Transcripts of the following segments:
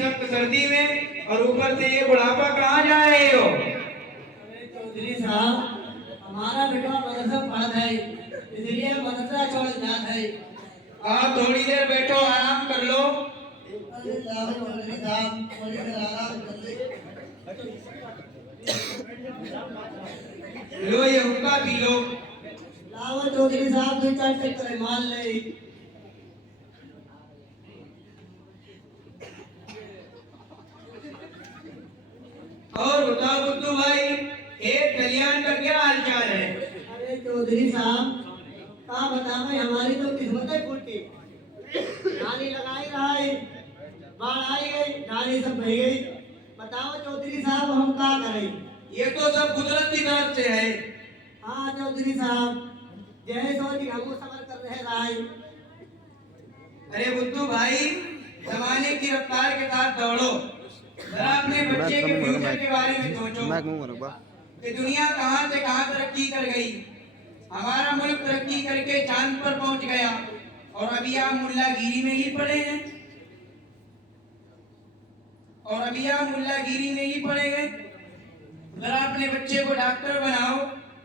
सख्त सर्दी में और ऊपर से ये बुढ़ापा कहाँ जा रहे हो? अरे चौधरी साहब, हमारा बेटा मदरसा पढ़ता है, इसलिए मदरसा छोड़ जाता है। आप थोड़ी देर बैठो, आराम कर लो। अरे लाओ चौधरी साहब, थोड़ी देर आराम कर ले। लो ये हुक्का पी लो। लाओ चौधरी साहब, दो चार चक्कर मार ले। और बताओ बुद्धू भाई, खेत खलियान का क्या हालचाल है? अरे चौधरी साहब, कहाँ बतावे, हमारी तो किस्मत है फूटी। नाली लगाई रहा है, बाढ़ आई गई, नाली सब बह गई। बताओ चौधरी साहब, हम क्या करें? ये तो सब कुदरत की तरफ से है। हाँ चौधरी साहब, जय सोच हम सबर कर रहे हैं। अरे बुद्धू भाई, जमाने की रफ्तार के साथ दौड़ो। जरा अपने बच्चे के फ्यूचर के बारे में सोचो कि दुनिया कहां से कहां तरक्की कर गई। हमारा मुल्क तरक्की करके चांद पर पहुंच गया और अभी आप मुल्लागिरी में ही पड़े हैं। जरा अपने बच्चे को डॉक्टर बनाओ,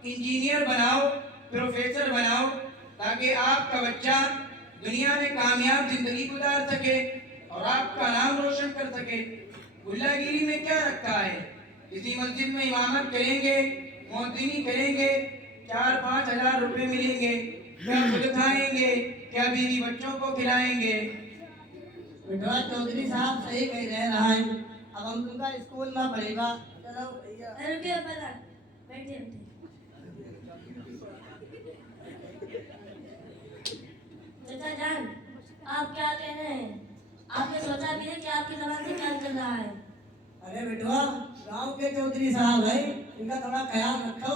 इंजीनियर बनाओ, प्रोफेसर बनाओ, ताकि आपका बच्चा दुनिया में कामयाब जिंदगी गुजार सके और आपका नाम रोशन कर सके। मुल्लागिरी में क्या रखा है? किसी मस्जिद में इमामत करेंगे, मुअज्जिनी करेंगे, 4-5 हजार रुपए मिलेंगे, क्या खुद खाएंगे, क्या बीवी बच्चों को खिलाएंगे? बेटा चौधरी साहब सही कह रहा है, अब हम तुमका स्कूल में पढ़ेगा। चलो भैया, रुकिए पता बैठिए। चाचा जान, आप क्या कह रहे हैं? आपने सोचा भी है कि आपकी जबान से क्या निकल रहा है? अरे बेटवा, गांव के चौधरी साहब है, इनका थोड़ा ख्याल रखो।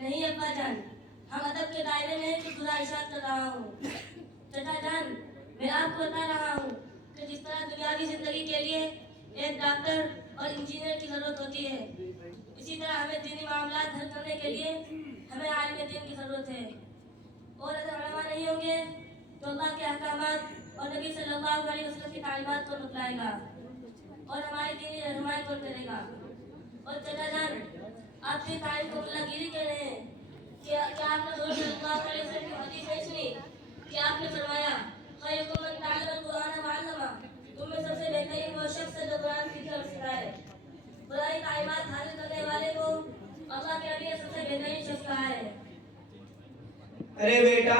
नहीं अब्बा जान, हम अदब के दायरे में हैं कि खुदा इरशाद कर रहा हूँ। चाचा जान, मैं आपको बता रहा हूँ कि जिस तरह दुनियावी जिंदगी के लिए एक डॉक्टर और इंजीनियर की जरूरत होती है, इसी तरह हमें दीनी मामलात हल करने के लिए हमें आलिम दीन की जरूरत है। और अगर उलमा नहीं होंगे तो अल्लाह के अहकामात और नबी सल्लल्लाहु अलैहि वसल्लम की तालीमात कौन बतलाएगा और हमारी दीनी रहनुमाई कौन करेगा? और चाचा जान, आप भी तारीफ को मुल्लागिरी कह रहे हैं। क्या आपने हुजूर सल्लल्लाहु अलैहि वसल्लम की हदीस नहीं सुनी कि आपने फरमाया, खैरुकुम मन तअल्लमल कुरान व अल्लमा, तुम में सबसे बेहतरीन वो शख्स है जो कुरान सीखे और सिखाए। खुदाई तालीमात हासिल करने वाले को अल्लाह के नबी ने सबसे बेहतरीन शख्स कहा है। अरे बेटा,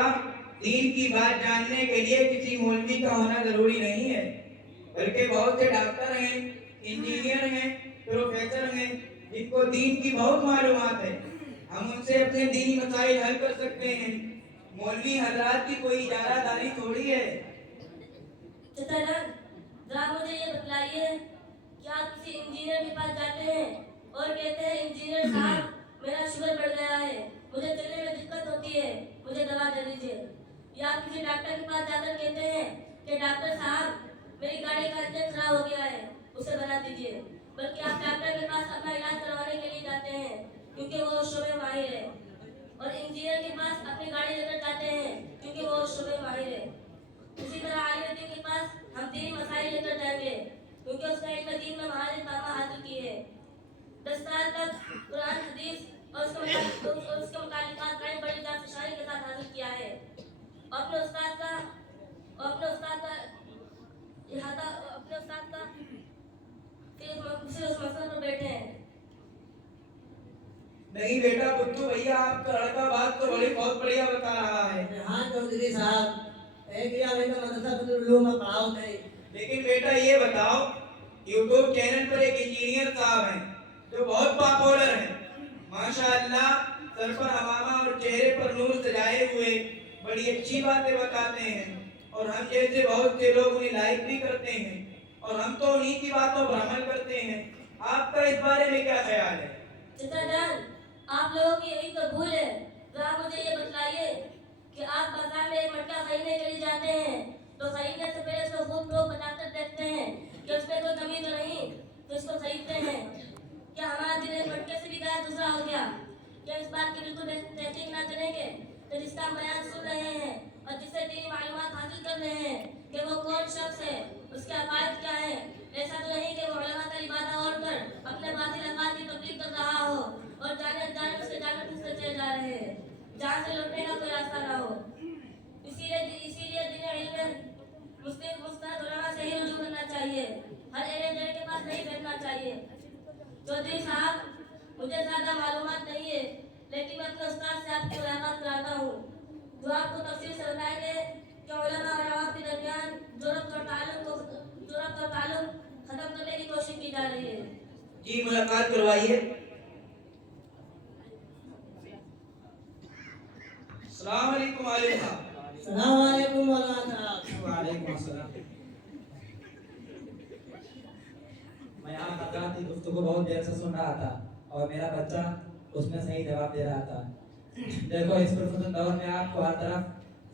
दीन की बात जानने के लिए किसी मौलवी का होना जरूरी नहीं है, बल्कि बहुत से डॉक्टर हैं, इंजीनियर हैं, प्रोफेसर हैं, जिनको दीन की बहुत मालूमात है। हम उनसे अपने दीनी मसाइल हल कर सकते हैं। मौलवी हजरात की कोई इजारादारी थोड़ी है। चाचा जान, जरा मुझे ये बतलाइए कि आप किसी इंजीनियर के पास जाते हैं और कहते हैं, इंजीनियर साहब मेरा शुगर बढ़ गया है, मुझे चलने में दिक्कत होती है, मुझे दवा दे दीजिए। या आप किसी डॉक्टर के पास जाकर कहते हैं कि डॉक्टर साहब मेरी गाड़ी का इंजन खराब हो गया है, उसे बना दीजिए। बल्कि आप डॉक्टर के पास अपना इलाज करवाने के लिए जाते हैं क्योंकि वो उस शोबे में माहिर है, और इंजीनियर के पास अपनी गाड़ी लेकर जाते हैं क्योंकि वो उस शोबे में माहिर है। उसी तरह आलिम दीन के पास हम दीनी मसाइल लेकर जाएंगे क्योंकि उसने इल्म दीन में महारत तामा हासिल की है। 10 साल तक कुरान हदीस और उसके मुतालिकात का बड़ी जाफशाही के साथ हासिल किया है। अपने उस्ताद का सिर्फ उस मसले पर बैठे हैं। नहीं बेटा बुद्धू भैया, आपका लड़का बात तो बहुत बढ़िया बता रहा है। हाँ चौधरी साहब, एक या मैं तो मदरसा बदलूं में पढ़ाओ थे। लेकिन बेटा ये बताओ, यूट्यूब चैनल पर एक इंजीनियर साहब हैं जो बहुत पॉपुलर हैं, माशाअल्लाह, सर पर हमामा और चेहरे पर नूर सजाए हुए बड़ी अच्छी बातें बताते हैं, और हम जैसे बहुत से लोग उन्हें लाइक भी करते हैं, और हम तो उन्हीं की बातों पर अमल करते हैं। आपका इस बारे में क्या ख्याल है? चाचा जान, आप लोगों की यही तो भूल है। जरा मुझे ये बतलाइए कि आप बाजार में एक मटका खरीदने के लिए जाते हैं तो खरीदने से पहले उसको खूब लोग बताकर देखते हैं कि उसमें कोई कमी तो नहीं, तो इसको खरीदते हैं। क्या हमारा दिल एक मटके से भी गया दूसरा हो गया? क्या इस बात की बिल्कुल तहकीक ना करेंगे तो जिसका हम बयान सुन रहे हैं और जिससे दीनी मालूमात हासिल कर रहे हैं कि वो कौन शख्स है, उसके अकायद क्या है, ऐसा तो जान से लौटने का कोई रास्ता ना हो। इसीलिए दीन इल्म में मुस्तैद उलमा से ही रुजू करना चाहिए, हर एजेंडे के पास नहीं बैठना चाहिए। चौधरी साहब, मुझे ज़्यादा मालूमात नहीं है, लेकिन मैं अपने उस्ताद से आपको मुलाकात कराता हूँ, जो आपको तफसील से बताएंगे कि उलमा और अवाम के दरमियान जो रब्त और ताल्लुक खत्म करने की कोशिश की जा रही है। जी, मुलाकात करवाइए। अस्सलाम वालेकुम आलिम साहब। सलाम वालेकुम वालेकुम अस्सलाम। मैं यहाँ हजरात की गुफ्तगू बहुत देर से सुन रहा था और मेरा बच्चा उसमें सही जवाब दे रहा था। देखो, इस फुर्सत दौर में आपको हर तरफ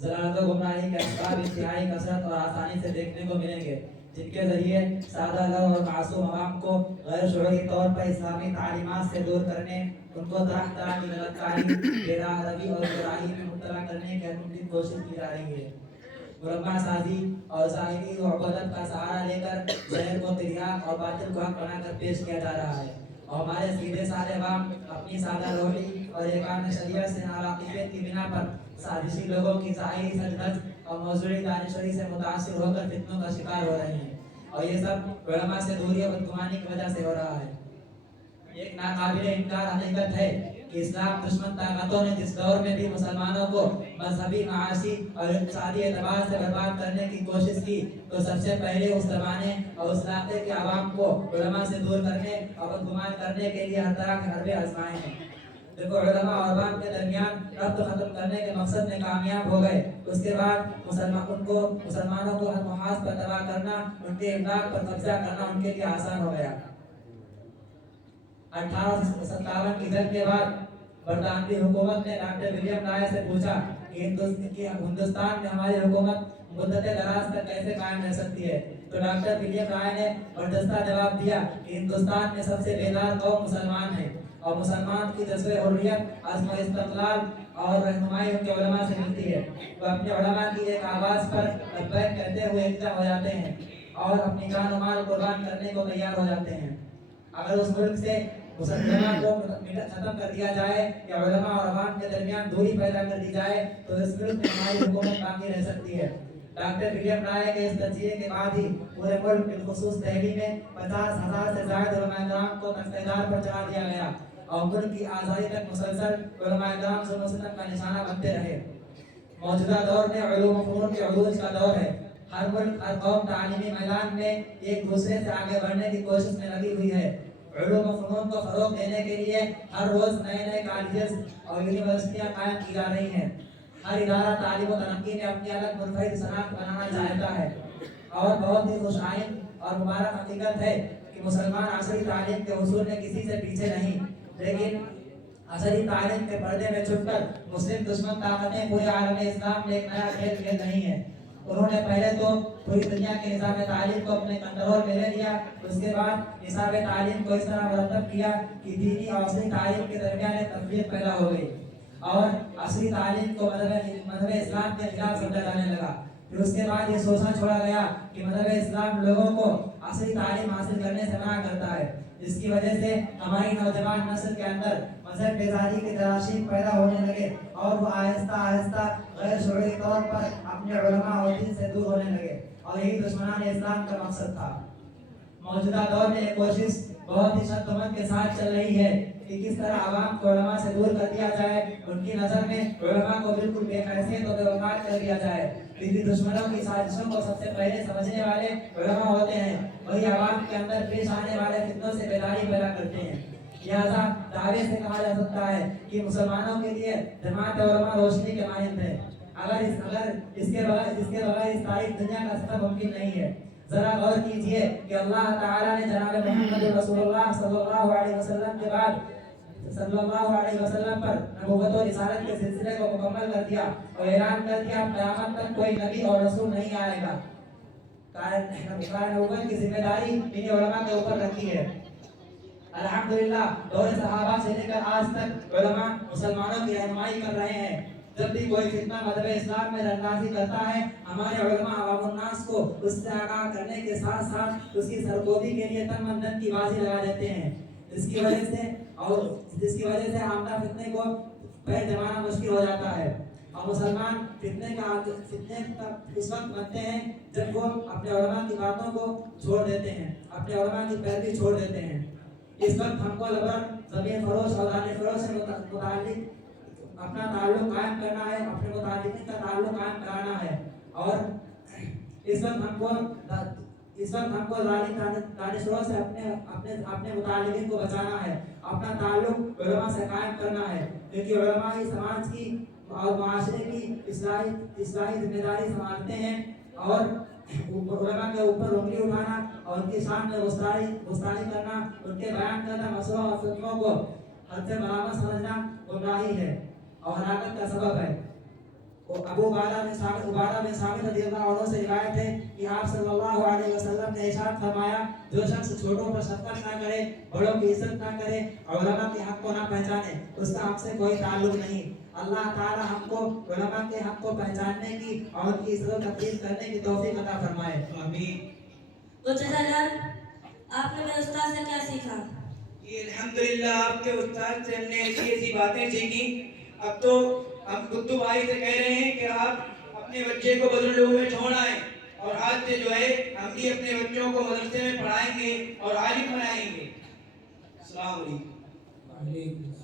ज़लालत व गुमराही के असबाब इंतहाई कसरत और आसानी से देखने को मिलेंगे, जिनके जरिए सादा लोग और मासूम अवाम को गैर शुरूई तौर पर इस्लामी तालीमात से दूर करने, उनको तरह तरह की गलतकारी, बेराहवी और गुमराही में मुब्तला करने की अनूठी कोशिश की जा रही है। मुरब्बा साजी और ज़ाहिरी उबदत का सहारा लेकर ज़हर को तिर्याक और बातिल को हक बनाकर पेश किया जा रहा है, और हमारे सीधे साधे अवाम अपनी सादा रोही और एकाम शरीयत से नावाकिफियत की बिना पर साजिशी लोगों की ज़ाहिरी सजगज और मौजूदी दानिशरी से मुतासिर होकर फितनों का शिकार हो रहे हैं, और ये सब उलमा से दूरी और बदगुमानी की वजह से हो रहा है। एक नाकाबिल इनकार हकीकत है कि इस्लाम दुश्मन ताकतों ने जिस दौर में भी मुसलमानों को मजहबी, माशी और इक़्तिसादी एतबार से बर्बाद करने की कोशिश की, तो सबसे पहले उस ज़माने और उस इलाके के आवाम को उलमा से दूर करने और बदगुमान करने के लिए हर तरह के हरबे आजमाए हैं। देखो, उलमा और अवाम के दरमियान रब्त खत्म करने के मकसद में कामयाब हो गए, उसके बाद मुसलमानों को हर मुहाज पर तबाह करना, उनके इमदाद पर कब्जा करना उनके लिए आसान हो गया। 1857 की जंग के बाद बरतानवी हुकूमत ने डॉक्टर विलियम राय से पूछा कि हिंदुस्तान में हमारी हुकूमत मुद्दत दराज तक कैसे कायम रह सकती है, तो डॉक्टर विलियम राय ने बर्दाश्ता जवाब दिया कि हिंदुस्तान में सबसे बेदार कौम मुसलमान है, और मुसलमान की जज्बे हुर्रियत, अज़्म इस्तक़लाल और रहनुमाई उनके उलमा से मिलती है। वो अपने उलमा की एक आवाज़ पर लब्बैक कहते हुए इकट्ठा हो जाते हैं और अपनी जान और माल कुर्बान करने को तैयार हो जाते हैं। अगर उस मुल्क से मुसलमान को खत्म कर दिया जाए या उलमा और अवाम के दरमियान दूरी पैदा कर दी जाए, तो इस मुल्क में हमारी हुकूमत बाकी रह सकती है। डॉक्टर विलियम राय के इस तजिए के बाद ही पूरे मुल्क बिलखुसूस दिल्ली में 50,000 से ज़्यादा उलमा किराम को तख्तेदार पर चढ़ा दिया गया, और मुल्क की आज़ादी तक मुसलसल उलमा किराम सुन्नत वसल्लम का निशाना बनते रहे। मौजूदा दौर में उलूम व फ़नून के उरूज का दौर है। हर मुल्क, हर कौम तालीमी मैदान में एक दूसरे से आगे बढ़ने की कोशिश में लगी हुई है। उलूम व फ़नून को फ़रोग़ देने के लिए हर रोज़ नए नए कॉलेजेस और यूनिवर्सिटियाँ कायम की जा रही हैं। हर इदारा तालीम व तरक्की में अपनी अलग मुनफरिद शनाख्त बनाना चाहता है, और बहुत ही खुशाइन और मुबारक हकीकत है कि मुसलमान असरी तालीम के हुसूल में किसी से पीछे नहीं, लेकिन असरी तालीम के पर्दे में छुपकर मुस्लिम दुश्मन ताकतें पूरे आलम इस्लाम में एक नया खेल खेल रही हैं। उन्होंने पहले तो पूरी दुनिया के निज़ाम तालीम को अपने कंट्रोल में ले लिया, उसके बाद निज़ाम तालीम को इस तरह मुरतब किया कि दीनी और असली तालीम के दरमियान एक तफरीक पैदा हो गई, और असली तालीम को मज़हब इस्लाम के खिलाफ समझा जाने लगा। फिर उसके बाद ये सोचना छोड़ा गया कि मज़हब इस्लाम लोगों को असली तालीम हासिल करने से मना करता है, जिसकी वजह से हमारी नौजवान नस्ल के अंदर मजहब बेजारी के जरासीम पैदा होने लगे, और वो आहिस्ता आहिस्ता गैर शुरूई तौर पर अपने उलमा और दीन से दूर होने लगे, और यही दुश्मनान इस्लाम का मकसद था। मौजूदा दौर में एक कोशिश बहुत ही शद्दमत के साथ चल रही है कि किस तरह आवाम को उलमा से दूर कर दिया जाए, उनकी नज़र में उलमा को बिल्कुल बेहैसियत और बेवकार कर दिया जाए। क्योंकि दुश्मनों की साजिशों को सबसे पहले समझने वाले उलमा होते हैं, वही आवाम के अंदर पेश आने वाले फितनों से बेदारी पैदा करते हैं। लिहाजा दावे से कहा जा सकता है कि मुसलमानों के लिए जमात उलमा रोशनी के मानंद है। अगर इसके बगैर इस तारीख दुनिया का सफर मुमकिन नहीं है। जरा गौर कीजिए कि अल्लाह ताला ने जनाब मोहम्मद रसूलुल्लाह सल्लल्लाहु अलैहि वसल्लम के बाद सल्लल्लाहु अलैहि वसल्लम पर नबूवत और रिसालत के सिलसिले को मुकम्मल कर दिया और ऐलान कर दिया क़यामत तक कोई नबी और रसूल नहीं आएगा। नबूवत की जिम्मेदारी इन्हीं उलमा के ऊपर रखी है। अल्हम्दुलिल्लाह, दौर सहाबा से लेकर आज तक उलमा मुसलमानों की रहनुमाई कर रहे हैं। जब भी कोई फितना मज़हब इस्लाम में रंगासी करता है, हमारे उलमा अवामुन्नास को उससे आगाह करने के साथ साथ उसकी सरगोदी के लिए तन मन की बाजी लगा देते हैं, जिसकी वजह से आमदा फितने को फिर जमाना मुश्किल हो जाता है। और मुसलमान फितने का इस वक्त बनते हैं जब वो अपने उलमा की बातों को छोड़ देते हैं, अपने उलमा की पैरवी छोड़ देते हैं। इस वक्त हमको ज़मीन फरोश और दाने फरोश से मुतालिक अपना ताल्लुक कायम करना है, अपने मुतालिकीन का ताल्लुक कायम कराना है। और इस वक्त हमको दानिशों से अपने मुतालिकीन को बचाना है, अपना ताल्लुक उलमा से कायम करना है, क्योंकि उलमा ही समाज की और माशरे की इस्लाही जिम्मेदारी संभालते हैं। और उलमा के ऊपर उंगली उठाना और उनकी शान में गुस्ताखी करना, उनके बयान करना, मसलों और फतवों को हद से बराबर समझना गुमराही है और हलाकत का सबब है। अबू उबादा बिन सामित रज़ियल्लाहु अन्हु से रिवायत है कि आप सल्लल्लाहु अलैहि वसल्लम ने इरशाद फरमाया, जो शख्स छोटों पर शफकत ना करे, बड़ों की इज्जत ना करे और उलमा के हक को ना पहचाने, उसका हमसे कोई ताल्लुक नहीं। अल्लाह ताला हमको उलमा के हक को पहचानने की और उनकी इज्जत और तकरीम करने की तौफीक अता फरमाए। आमीन। तो चाचा जान, आपने मेरे उस्ताद से क्या सीखा? ये अल्हम्दुलिल्लाह आपके उस्ताद से हमने ऐसी बातें सीखी। अब तो हम गुद्दू भाई से कह रहे हैं कि आप अपने बच्चे को बदरुल में छोड़ आए और आज से जो है हम भी अपने बच्चों को मदरसे में पढ़ाएंगे और आलिम बनाएंगे। अस्सलाम वालेकुम।